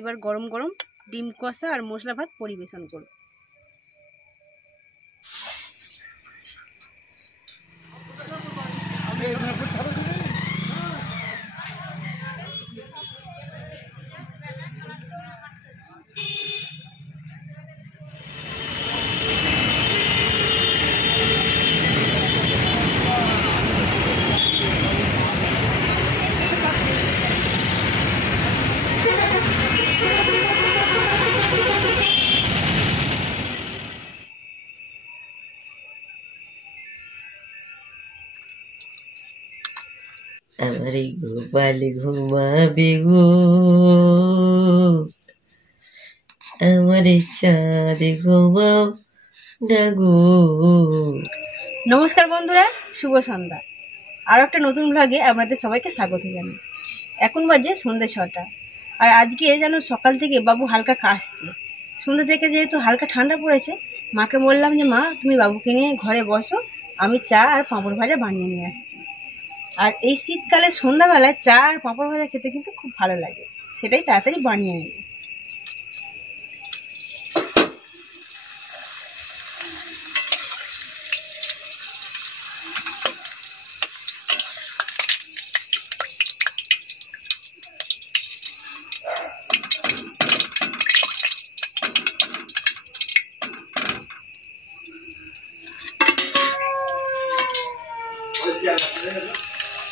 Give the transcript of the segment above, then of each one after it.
এবার গরম গরম ডিম কষা আর মশলা ভাত পরিবেশন করব। আমারে গোপাল ঘুমাবি গো, আমারে চাঁদ ঘুমাও না গো। নমস্কার বন্ধুরা, শুভ সন্ধ্যা। আরও একটা নতুন ব্লগে আপনাদের সবাইকে স্বাগত জানাই। এখন বাজে সন্ধ্যে 6টা। আর আজকে যেন সকাল থেকে বাবু হালকা কাশছে। সন্ধ্যে থেকে যেহেতু হালকা ঠান্ডা পড়েছে, মাকে বললাম যে মা তুমি বাবুকে নিয়ে ঘরে বসো, আমি চা আর পাঁপড় ভাজা বানিয়ে নিয়ে আসছি। আর এই শীতকালে সন্ধ্যাবেলায় চা আর পাঁপড় ভাজা খেতে কিন্তু খুব ভালো লাগে, সেটাই তাড়াতাড়ি বানিয়ে নিই।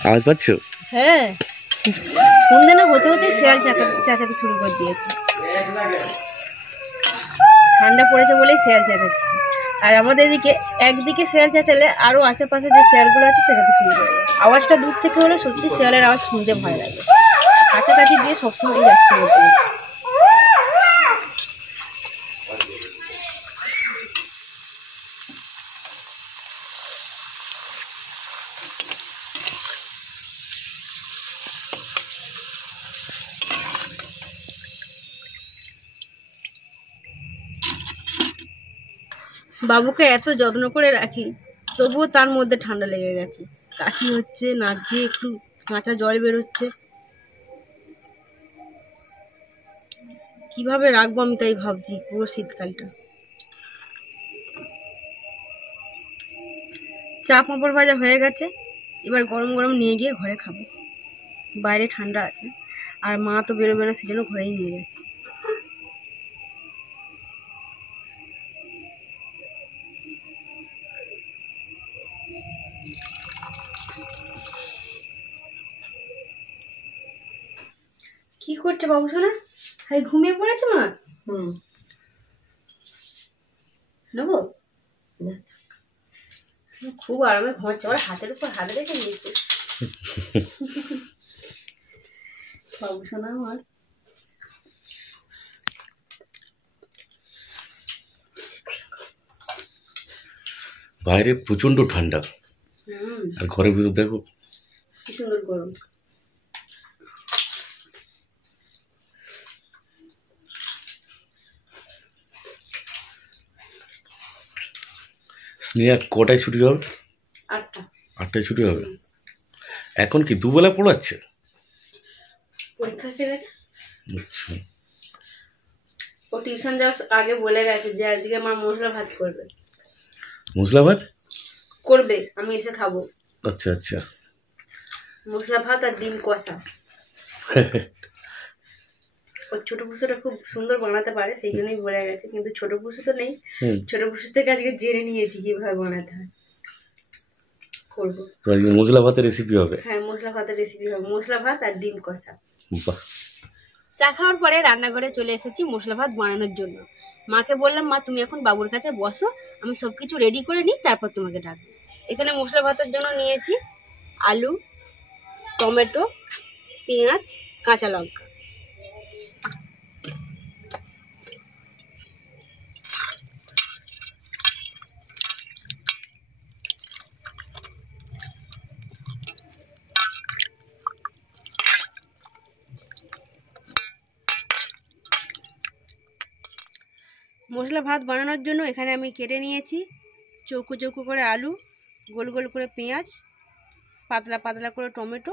আওয়াজ পাচ্ছ? হ্যাঁ, সন্ধ্যে না হতে হতে শেয়াল চেঁচাতে শুরু করে দিয়েছে। ঠান্ডা পড়েছে বলেই শেয়াল চেঁচাচ্ছে। আর আমাদের এদিকে একদিকে শেয়াল চেঁচালে আরও আশেপাশে যে শেয়ালগুলো আছে চেঁচাতে শুরু করে। আওয়াজটা দূর থেকে হলে সত্যি শেয়ালের আওয়াজ শুনতে ভয় লাগে। কাছাকাছি দিয়ে সবসময় যাচ্ছে বলতে গেলে। বাবুকে এত যত্ন করে রাখি, তবুও তার মধ্যে ঠান্ডা লেগে গেছে। কাশি হচ্ছে, নাক দিয়ে একটু কাঁচা জল বেরোচ্ছে। কিভাবে রাখবো আমি তাই ভাবছি পুরো শীতকালটা। চা পাঁপড় ভাজা হয়ে গেছে, এবার গরম গরম নিয়ে গিয়ে ঘরে খাবো। বাইরে ঠান্ডা আছে, আর মা তো বেরোবে না, সেজন্য ঘরেই নিয়ে যাচ্ছে। কি করছে বাবু সোনা? হাই ঘুমিয়ে পড়েছে মা? নেবো? খুব আরামে ঘুমাচ্ছে, ওর হাতের উপর হাত রেখে নিয়েছে। বাবু সোনা আমার। বাইরে প্রচন্ড ঠান্ডা, আর ঘরের ভিতর দেখো কি সুন্দর গরম। স্নেহা কটায় ছুটি হবে? 8টা। 8টায় ছুটি হবে। এখন কি দুবেলা পড়াচ্ছে? পরীক্ষা এসে গেছে। আচ্ছা, ও টিউশন যাওয়ার আগে বলে গেছে যে আজকে মা মশলা ভাত করবে। মশলা ভাত করবে, আমি এসে খাবো। আচ্ছা আচ্ছা। মশলা ভাত আর ডিম কষা। ও ছোট পুষোটা খুব সুন্দর বানাতে পারে, সেই জন্যই বলে গেছে। কিন্তু ছোট পুষো তো নেই, ছোট পুষো থেকে আজকে জেনে নিয়েছি কিভাবে বানাতে হয়। করবো। তো আজকে মশলা ভাতের রেসিপি হবে? হ্যাঁ, মশলা ভাতের রেসিপি হবে। মশলা ভাত আর ডিম কষা। বাহ। চা খাওয়ার পরে রান্নাঘরে চলে এসেছি মশলা ভাত বানানোর জন্য। মাকে বললাম মা তুমি এখন বাবুর কাছে বসো, আমি সব কিছু রেডি করে নিই, তারপর তোমাকে ডাকবো। এখানে মশলা ভাতের জন্য নিয়েছি আলু, টমেটো, পেঁয়াজ, কাঁচা লঙ্কা। মশলা ভাত বানানোর জন্য এখানে আমি কেটে নিয়েছি চৌকো চৌকো করে আলু, গোল গোল করে পেঁয়াজ, পাতলা পাতলা করে টমেটো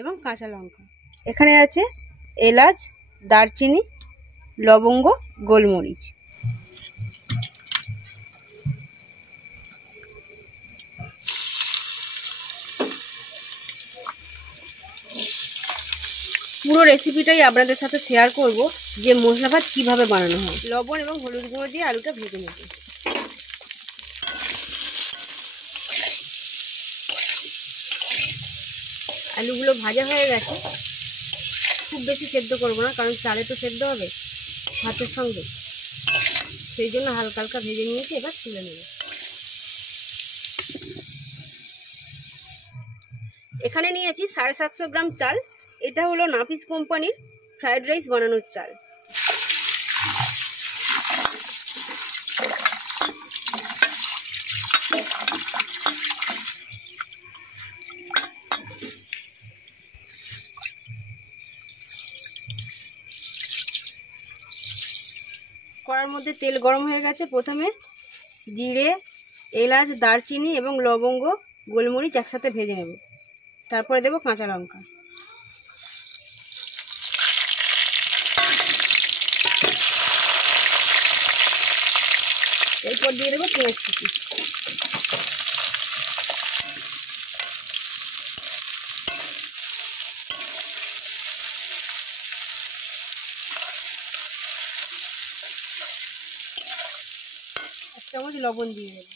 এবং কাঁচা লঙ্কা। এখানে আছে এলাচ, দারচিনি, লবঙ্গ, গোলমরিচ। পুরো রেসিপিটাই আপনাদের সাথে শেয়ার করব যে মশলা ভাত কীভাবে বানানো হয়। লবণ এবং হলুদ গুঁড়ো দিয়ে আলুটা ভেজে নেব। আলুগুলো ভাজা হয়ে গেছে, খুব বেশি সেদ্ধ করবো না, কারণ চালে তো সেদ্ধ হবে ভাতের সঙ্গে, সেই জন্য হালকা হালকা ভেজে নিয়েছি। এবার তুলে নেব। এখানে নিয়েছি 750 গ্রাম চাল। এটা হলো নাফিস কোম্পানির ফ্রায়েড রাইস বানানোর চাল। কড়ার মধ্যে তেল গরম হয়ে গেছে। প্রথমে জিরে, এলাচ, দারচিনি এবং লবঙ্গ, গোলমরিচ একসাথে ভেজে নেব। তারপরে দেব কাঁচা লঙ্কা। এরপর দিয়ে দেবো পেঁয়াজ কুচি। এক চামচ লবণ দিয়ে দেবো।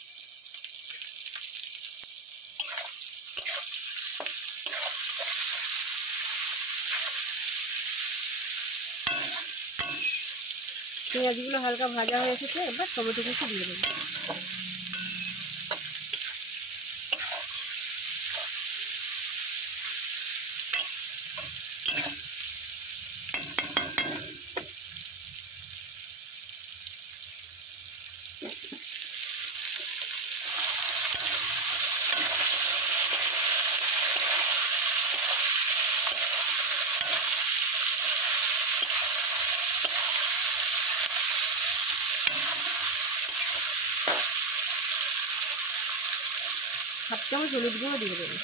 পেঁয়াজগুলো হালকা ভাজা হয়ে এসেছে। এবার টমেটো কুচি দিয়ে দেবো। হাফ চামচ হলুদ গুঁড়ো দিয়ে দেবো।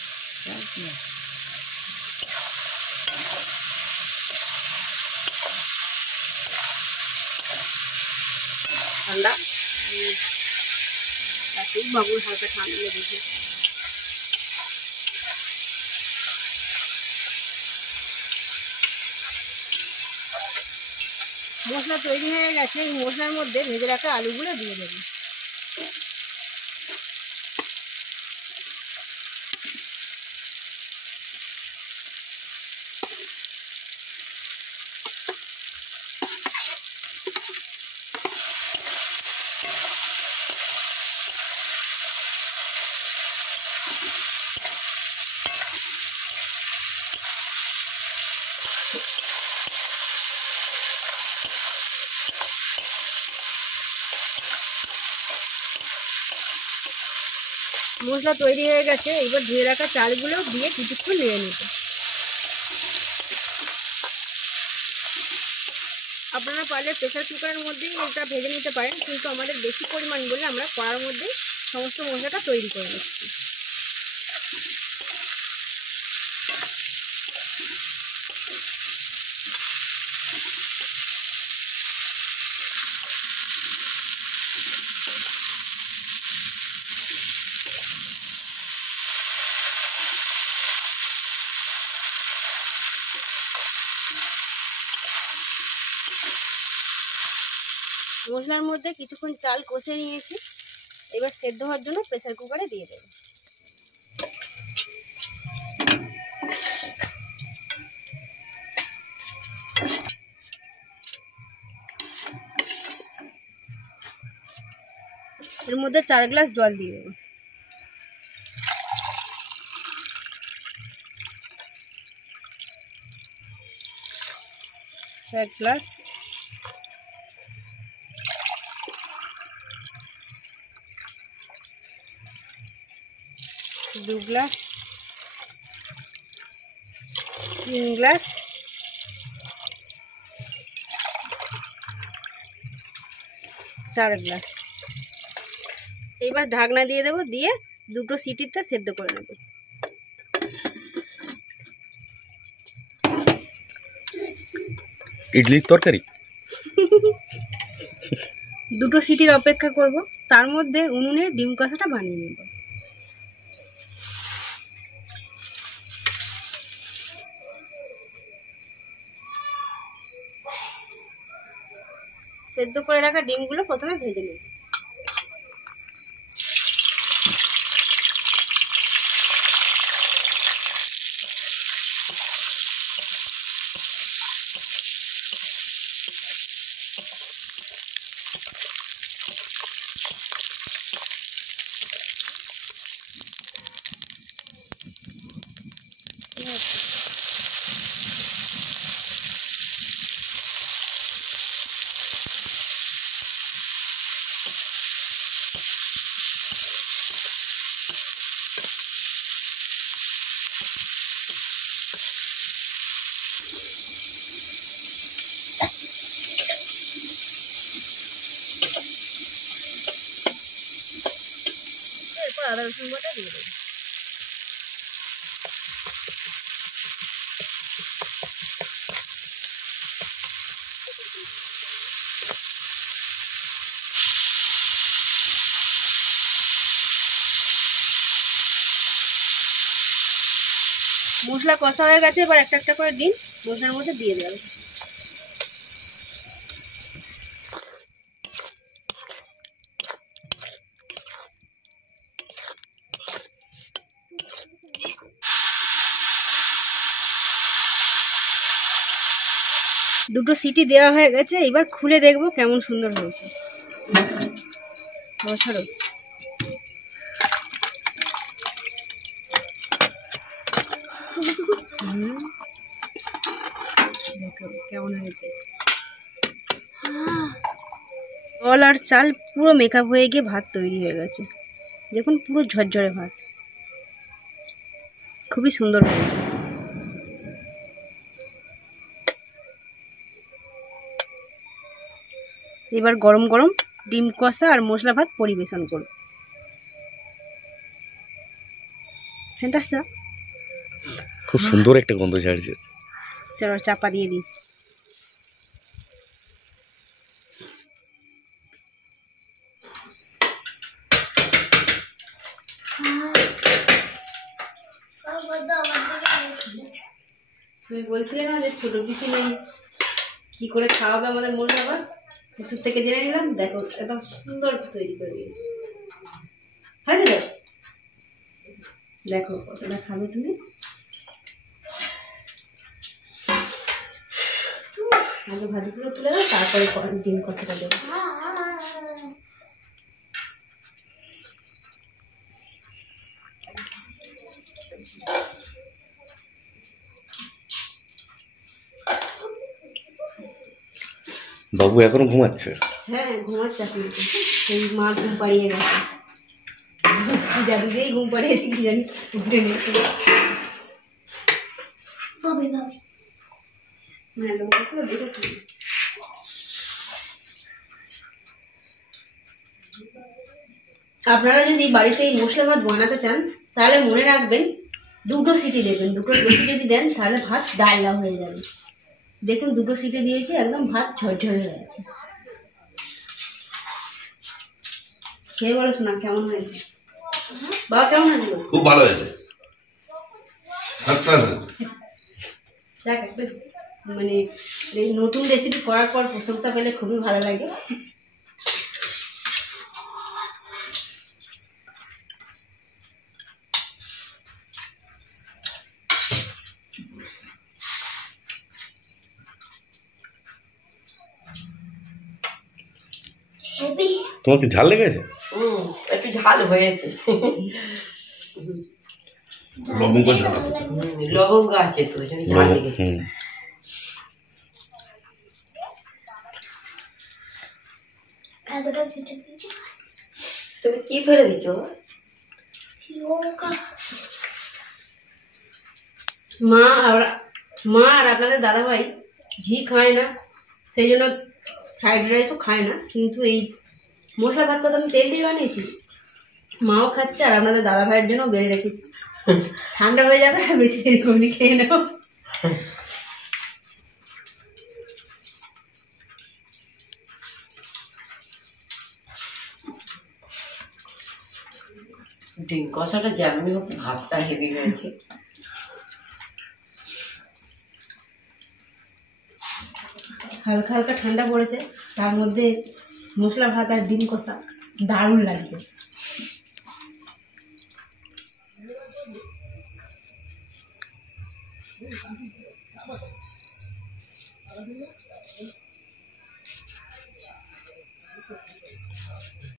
ঠান্ডা বাবুর হালকা ঠান্ডা লেগেছে। মশলা তৈরি হয়ে গেছে। এই মশলার মধ্যে ভেজে রাখা আলুগুলো দিয়ে দেবো। মশলা তৈরি হয়ে গেছে। এবার ধুয়ে রাখা চালগুলো দিয়ে কিছুক্ষণ নেড়ে নেব। আপনারা পারলে প্রেসার কুকারের মধ্যেই এটা ভেজে নিতে পারেন, কিন্তু আমাদের বেশি পরিমাণ বলে আমরা কড়ার মধ্যেই সমস্ত মশলাটা তৈরি করে নিচ্ছি। মশলার মধ্যে কিছুক্ষণ চাল কষে নিয়েছি। এবার সেদ্ধ হওয়ার জন্য প্রেসার কুকারে দিয়ে দেব। এর মধ্যে 4 গ্লাস জল দিয়ে দেব। এক গ্লাস, দু গ্লাস, 3 গ্লাস, 4 গ্লাস। এবার ঢাকনা দিয়ে দেবো, দিয়ে দুটো সিটিতে সেদ্ধ করে নেব। ইডলির তরকারি 2টো সিটির অপেক্ষা করব, তার মধ্যে উনুনে ডিম কষাটা বানিয়ে নেব। সেদ্ধ করে রাখা ডিমগুলো প্রথমে ভেজে নেব। এরপর আদা রসুন বাটা দিয়ে দেবো। মশলা কষা হয়ে গেছে, এবার একটা একটা করে ডিম মশলার মধ্যে দিয়ে দেবো। দুটো সিটি দেওয়া হয়ে গেছে, এবার খুলে দেখবো কেমন সুন্দর হয়েছে। ছাড়ো, দেখো কেমন হয়েছে। জল আর চাল পুরো মেকআপ হয়ে গিয়ে ভাত তৈরি হয়ে গেছে। দেখুন পুরো ঝরঝরে ভাত, খুবই সুন্দর হয়েছে। এবার গরম গরম ডিম কষা আর মশলা ভাত পরিবেশন করব। সেন্টারটা খুব সুন্দর একটা গন্ধ ছাড়ছে। চলো চাপা দিয়ে দিই। তুমি বলছিলে না যে ছোট পিসি নেই, কি করে খাওয়াবে আমাদের মশলা ভাত, ওষুধ থেকে জেনে নিলাম। দেখো একদম সুন্দর তৈরি করে দিয়েছি। হয়েছে তো? দেখো কতটা খাবে তুমি। আগে ভাজিগুলো তুলে দাও, তারপরে ডিম কষাটা দেবো। বাবু এখনো ঘুমাচ্ছে? হ্যাঁ ঘুমাচ্ছে এখন, সেই মা ঘুম পাড়িয়ে গেছে। জাদু দিয়েই ঘুম পাড়িয়েছে কি জানি, উঠে নিয়েছে। আপনারা যদি বাড়িতে এই মশলা ভাত বানাতে চান তাহলে মনে রাখবেন 2টো সিটি দেবেন। 2টোর বেশি যদি দেন তাহলে ভাত ডালনা হয়ে যাবে। দেখুন 2টো সিটি দিয়েছি, একদম ভাত ঝরঝরে হয়ে গেছে। খেয়ে বলো শোনা কেমন হয়েছে। বাবা কেমন হয়েছিল? খুব ভালো হয়েছে। যাক একটা মানে এই নতুন রেসিপি করার পর প্রশংসা পেলে খুবই ভালো লাগে। তোমার কি ঝাল লেগেছে? একটু ঝাল হয়েছে। লবঙ্গ ঝাল লবঙ্গ আছে তো, ঝাল লেগেছে। তুমি কি ফেলে দিচ্ছ? মা আর আপনাদের দাদাভাই ঘি খায় না, সেই জন্য ফ্রাইড রাইসও খায় না। কিন্তু এই মশলা ভাতটা তো আমি তেল দিয়ে বানিয়েছি, মাও খাচ্ছে আর আপনাদের দাদাভাইয়ের জন্য বেড়ে রেখেছি। ঠান্ডা হয়ে যাবে আর বেশি দেরি করে খেয়ে নেব। ডিম কষাটা যেমনি হোক ভাতটা হেভি হয়েছে। হালকা হালকা ঠান্ডা পড়েছে, তার মধ্যে মশলা ভাত আর ডিম কষা দারুণ লাগছে।